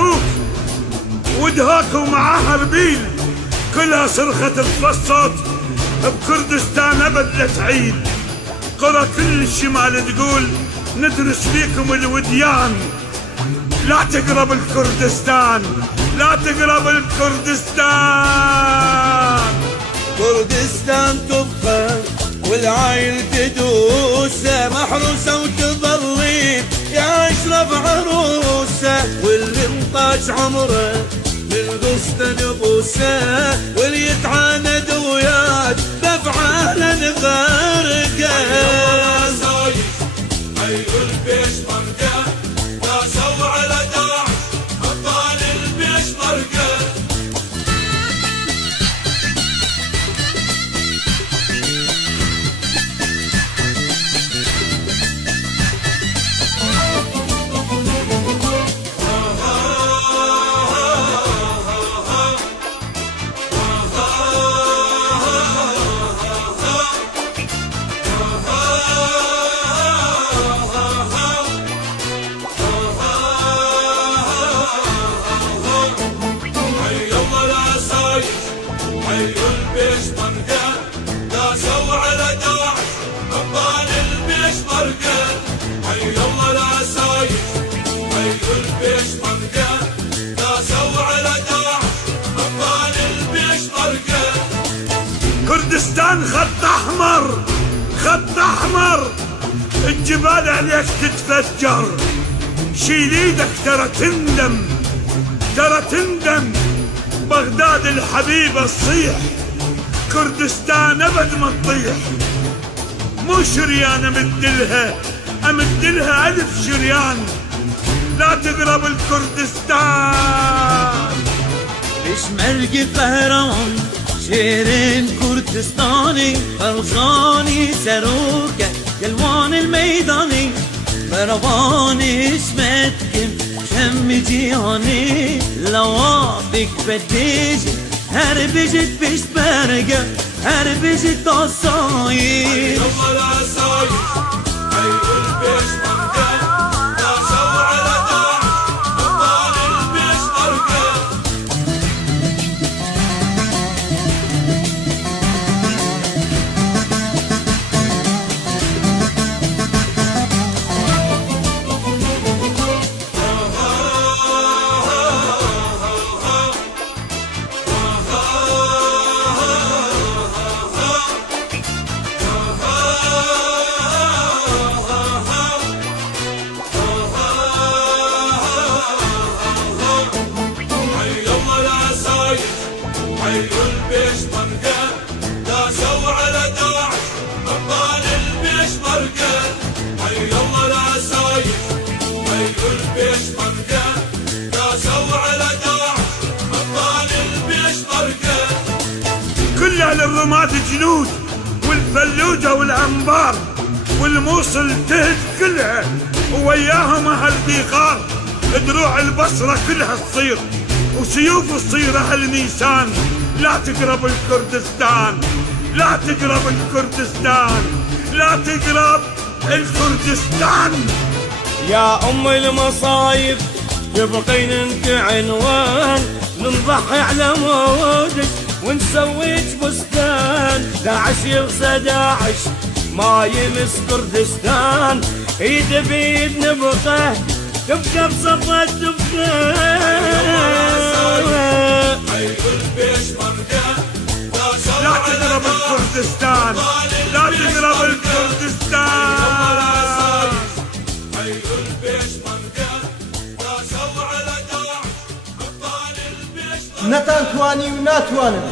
كركوك ودهاك ومعاها ربيل، كلها صرخة تفصت بكردستان أبد لا تعيد. قرى كل الشمال تقول ندرس فيكم الوديان، لا تقرب الكردستان، لا تقرب الكردستان. كردستان تبقى والعايل تدوسه، محروسة وتظلين يا أشرف عروسه، واللي انطاش عمره بالقسط نبوسه، واللي يتعاند وياك بفعاله نفارقه. أيوة البيش مرقه داسوا على داعش أبطال البيش مرقه. أيوة البيش مرقه داسوا على داعش أبطال البيش مرقه. أيوة العساير أيوة البيش مرقه داسوا على داعش أبطال البيش مرقه. كردستان خط أحمر، خط أحمر، الجبال عليك تتفجر، شيل ايدك ترى تندم، ترى تندم. بغداد الحبيبة تصيح، كردستان أبد ما تطيح. مو شريان أمدلها، أمدلها 1000 شريان، لا تقرب الكردستان. بشمرق قهران شيرين كردستاني، فرخاني سروكه يلوان الميداني، مرواني شمتكم شم جيهاني، لوابك بديج هربجت بش برقه هربجت عصاير. أيوة العساير أيوة البيش مرقه داسوا على داعش أبطال البيش مرقه. أيوة البيش مرقه داسوا على داعش أبطال البيش مرقه. أيوة العساير أيوة البيش مرقه داسوا على داعش أبطال البيش مرقه. كلها للرماد جنود والفلوجة والأنبار، والموصل تهج كلها ووياهم أهل بيغار. دروع البصرة كلها تصير وسيوف تصير أهل ميسان، لا تقرب الكردستان، لا تقرب الكردستان، لا تقرب الكردستان. يا أم المصايب تبقين انت عنوان، نضحي على مودك ونسويك بستان. داعش يغزى داعش ما يمس كردستان، ايد بيد نبقى تبقى بصفة تبقى. أيوة البيش مرقه لا تقرب الكردستان، لا تقرب الكردستان. أيوة البيش مرقه داسوا على داعش أبطال البيش مرقه. نتان تواني وناتوانن.